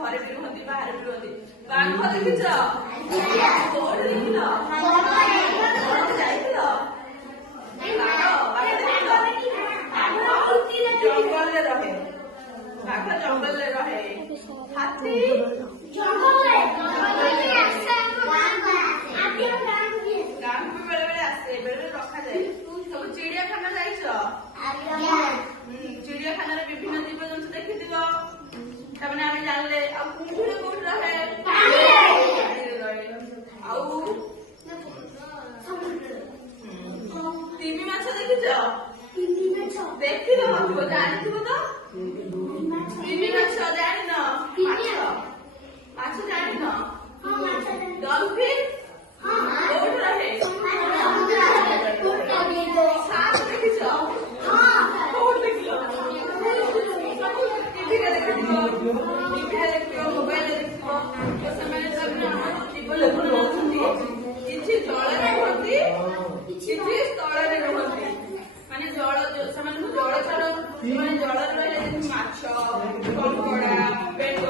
घरे भी रुहंती बाहर भी रुहंती बाघ देखिछ कोड देखिलो जाइलो जंगल में रहे बाघ जंगल में रहे हाथी जंगल गाँव में बेले बेले आसे बेले बेले रखा जाए सब चिड़ियाखाना जाइछ चिड़ियाखाना विभिन्न जीव जंतु देखि तमें आम जानले कुंभीर कौट रहे तिमी माछ देखिछ देखि जानी तो तिमी माछ जानी माछ जानी डॉल्फिन कौट रहे साप देखिछ कौट देखिलो मोबाइल देखो समय जीवन किसी जल रुहति किसी स्थल रुहति माने जल जल चर जल रहे माछ कंकड़ा पेट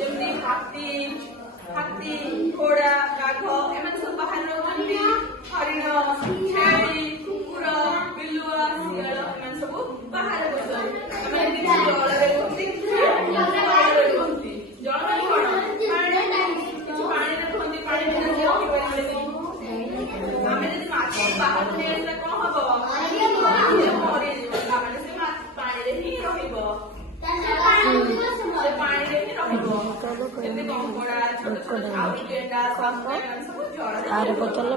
जमी हाथी हाथी घोड़ा बाघ एम सब बाहर रुहति हरिण छेली कुकुर बिलुआ शियाल एम सब बाहर रुहति जल आम जब माछ बाहर नहीं कौन हम मरी पानी ही आर बोतल